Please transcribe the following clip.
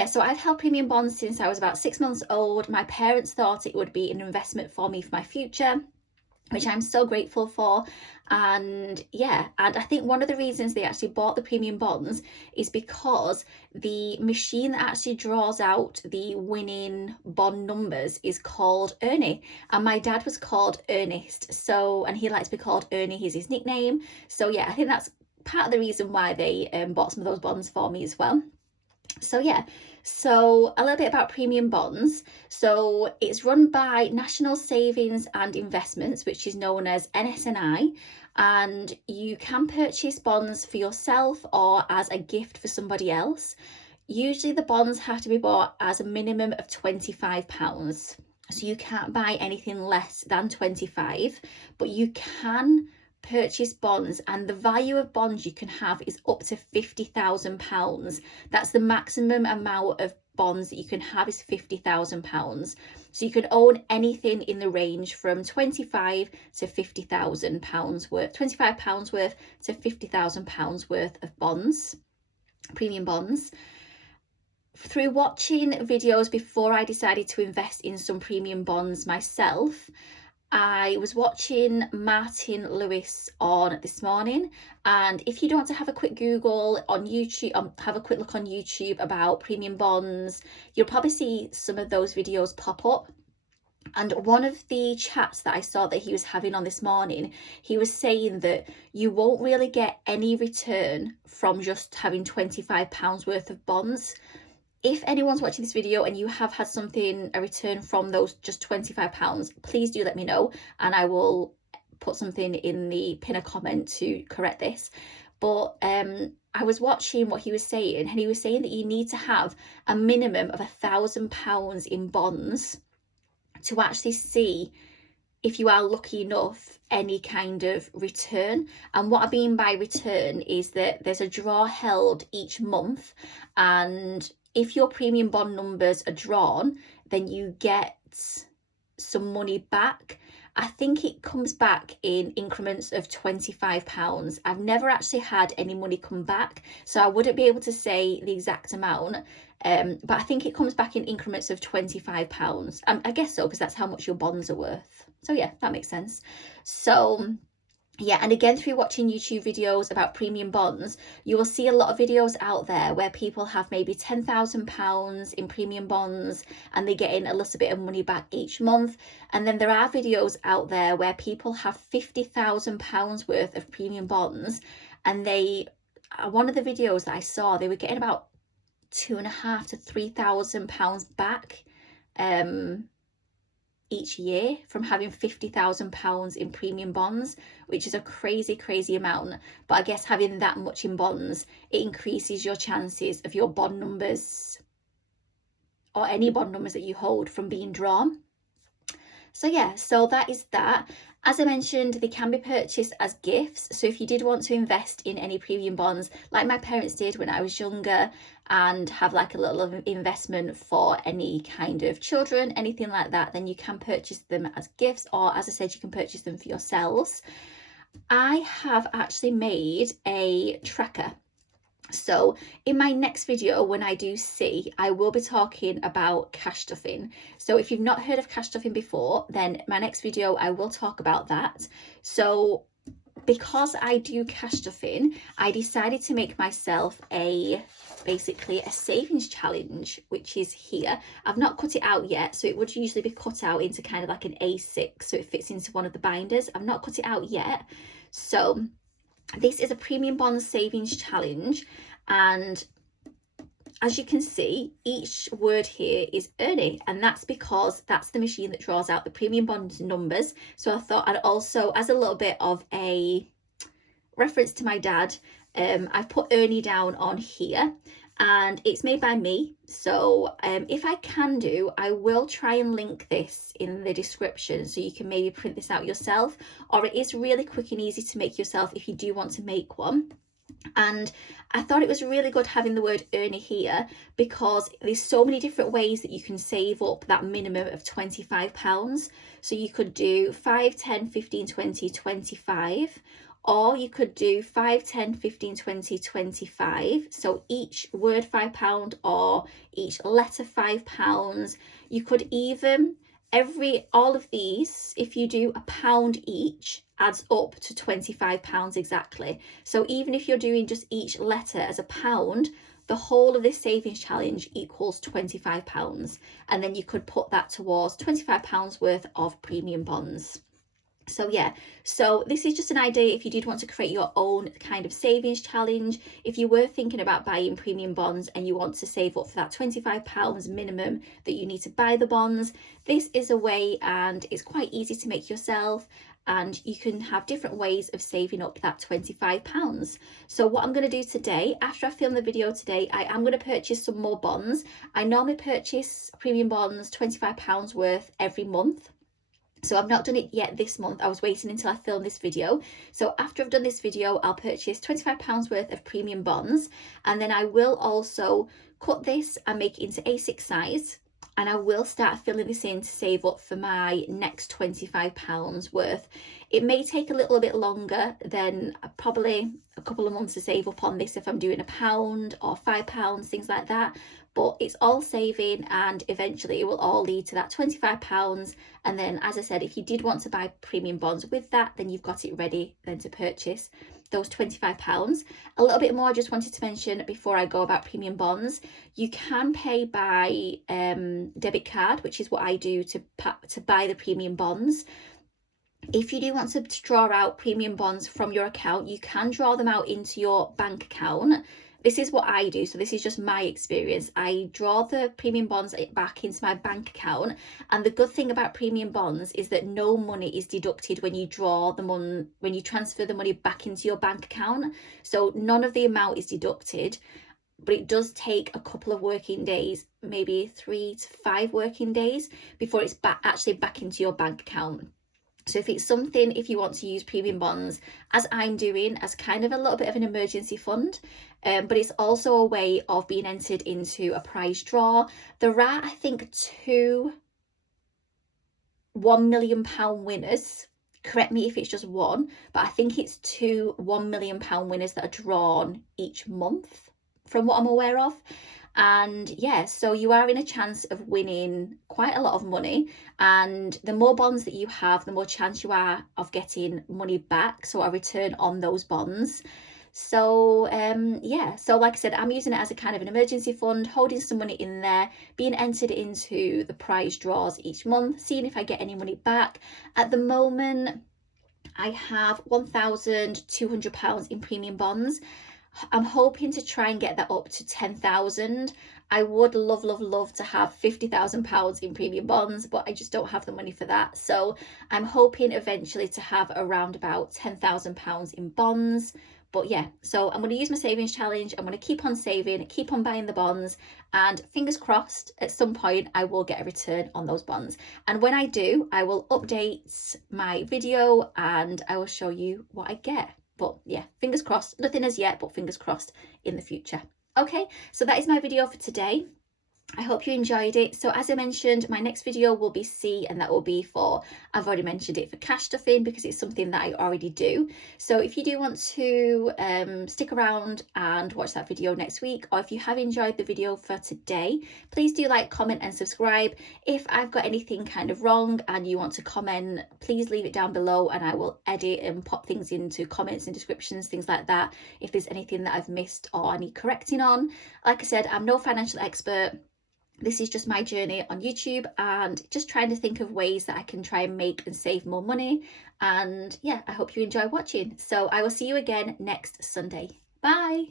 Yeah, so I've held premium bonds since I was about 6 months old. My parents thought it would be an investment for me for my future, which I'm so grateful for. And yeah, and I think one of the reasons they actually bought the premium bonds is because the machine that actually draws out the winning bond numbers is called Ernie, and my dad was called Ernest, so, and he likes to be called Ernie, he's his nickname. So yeah, I think that's part of the reason why they bought some of those bonds for me as well. So yeah, so a little bit about premium bonds. So it's run by National Savings and Investments, which is known as NS&I, and you can purchase bonds for yourself or as a gift for somebody else. Usually the bonds have to be bought as a minimum of £25. So you can't buy anything less than 25, but you can purchase bonds, and the value of bonds you can have is up to £50,000. That's the maximum amount of bonds that you can have, is £50,000. So you can own anything in the range from £25 to £50,000 worth, £25 worth to £50,000 worth of bonds, premium bonds. Through watching videos before I decided to invest in some premium bonds myself, I was watching Martin Lewis on This Morning, and if you don't want to have a quick Google on YouTube, have a quick look on YouTube about premium bonds, you'll probably see some of those videos pop up. And one of the chats that I saw that he was having on This Morning, he was saying that you won't really get any return from just having £25 worth of bonds. If anyone's watching this video and you have had something, a return from those just £25, please do let me know, and I will put something in the pinner comment to correct this. But I was watching what he was saying, and he was saying that you need to have a minimum of £1,000 in bonds to actually see, if you are lucky enough, any kind of return. And what I mean by return is that there's a draw held each month, and if your premium bond numbers are drawn, then you get some money back. I think it comes back in increments of £25. I've never actually had any money come back, so I wouldn't be able to say the exact amount, but I think it comes back in increments of £25. I guess so, because that's how much your bonds are worth. So yeah, that makes sense. So yeah, and again, through watching YouTube videos about premium bonds, you will see a lot of videos out there where people have maybe £10,000 in premium bonds and they get in a little bit of money back each month. And then there are videos out there where people have £50,000 worth of premium bonds, and one of the videos that I saw, they were getting about £2,500 to £3,000 back each year from having £50,000 in premium bonds, which is a crazy amount. But I guess having that much in bonds, it increases your chances of your bond numbers, or any bond numbers that you hold, from being drawn. So yeah, so that is that. As I mentioned, they can be purchased as gifts. So if you did want to invest in any premium bonds, like my parents did when I was younger, and have like a little investment for any kind of children, anything like that, then you can purchase them as gifts, or as I said, you can purchase them for yourselves. I have actually made a tracker. So in my next video, when I do see, I will be talking about cash stuffing. So if you've not heard of cash stuffing before, then my next video, I will talk about that. So because I do cash stuffing, I decided to make myself basically a savings challenge, which is here. I've not cut it out yet, so it would usually be cut out into kind of like an A6, so it fits into one of the binders. I've not cut it out yet. So this is a premium bond savings challenge, and as you can see, each word here is Ernie, and that's because that's the machine that draws out the premium bond numbers. So I thought I'd also, as a little bit of a reference to my dad, I've put Ernie down on here, and it's made by me. So if I can do, I will try and link this in the description so you can maybe print this out yourself, or it is really quick and easy to make yourself if you do want to make one. And I thought it was really good having the word Ernie here, because there's so many different ways that you can save up that minimum of £25. So you could do 5, 10, 15, 20, 25, Or you could do 5, 10, 15, 20, 25. So each word £5 or each letter £5. You could even, all of these, if you do £1 each, adds up to £25 exactly. So even if you're doing just each letter as £1, the whole of this savings challenge equals £25. And then you could put that towards £25 worth of premium bonds. So yeah, so this is just an idea if you did want to create your own kind of savings challenge. If you were thinking about buying premium bonds and you want to save up for that £25 minimum that you need to buy the bonds, this is a way, and it's quite easy to make yourself, and you can have different ways of saving up that £25. So what I'm going to do today, after I film the video today, I am going to purchase some more bonds. I normally purchase premium bonds £25 worth every month. So I've not done it yet this month. I was waiting until I filmed this video. So after I've done this video, I'll purchase £25 worth of premium bonds. And then I will also cut this and make it into A6 size. And I will start filling this in to save up for my next £25 worth. It may take a little bit longer than probably a couple of months to save up on this if I'm doing £1 or £5, things like that. But it's all saving, and eventually it will all lead to that £25. And then, as I said, if you did want to buy premium bonds with that, then you've got it ready then to purchase those £25. A little bit more I just wanted to mention before I go about premium bonds. You can pay by debit card, which is what I do to buy the premium bonds. If you do want to draw out premium bonds from your account, you can draw them out into your bank account. This is what I do, so this is just my experience. I draw the premium bonds back into my bank account, and the good thing about premium bonds is that no money is deducted when you draw the money, when you transfer the money back into your bank account. So none of the amount is deducted, but it does take a couple of working days, maybe 3 to 5 working days, before it's actually back into your bank account. So if it's something, if you want to use premium bonds, as I'm doing, as kind of a little bit of an emergency fund, but it's also a way of being entered into a prize draw. There are, I think, 2 £1 million winners. Correct me if it's just one, but I think it's 2 £1 million winners that are drawn each month, from what I'm aware of. And yeah, so you are in a chance of winning quite a lot of money, and the more bonds that you have, the more chance you are of getting money back, so a return on those bonds. So yeah, so like I said, I'm using it as a kind of an emergency fund, holding some money in there, being entered into the prize draws each month, seeing if I get any money back. At the moment, I have £1,200 in premium bonds. I'm hoping to try and get that up to 10,000. I would love to have £50,000 in premium bonds, but I just don't have the money for that. So I'm hoping eventually to have around about £10,000 in bonds. But yeah, so I'm going to use my savings challenge. I'm going to keep on saving, keep on buying the bonds, and fingers crossed at some point I will get a return on those bonds. And when I do, I will update my video and I will show you what I get. But yeah, fingers crossed, nothing as yet, but fingers crossed in the future. Okay, so that is my video for today. I hope you enjoyed it. So as I mentioned, my next video will be C, and that will be for, I've already mentioned it, for cash stuffing, because it's something that I already do. So if you do want to stick around and watch that video next week, or if you have enjoyed the video for today, please do like, comment and subscribe. If I've got anything kind of wrong and you want to comment, please leave it down below and I will edit and pop things into comments and descriptions, things like that, if there's anything that I've missed or I need correcting on. Like I said, I'm no financial expert. This is just my journey on YouTube and just trying to think of ways that I can try and make and save more money. And yeah, I hope you enjoy watching. So I will see you again next Sunday. Bye.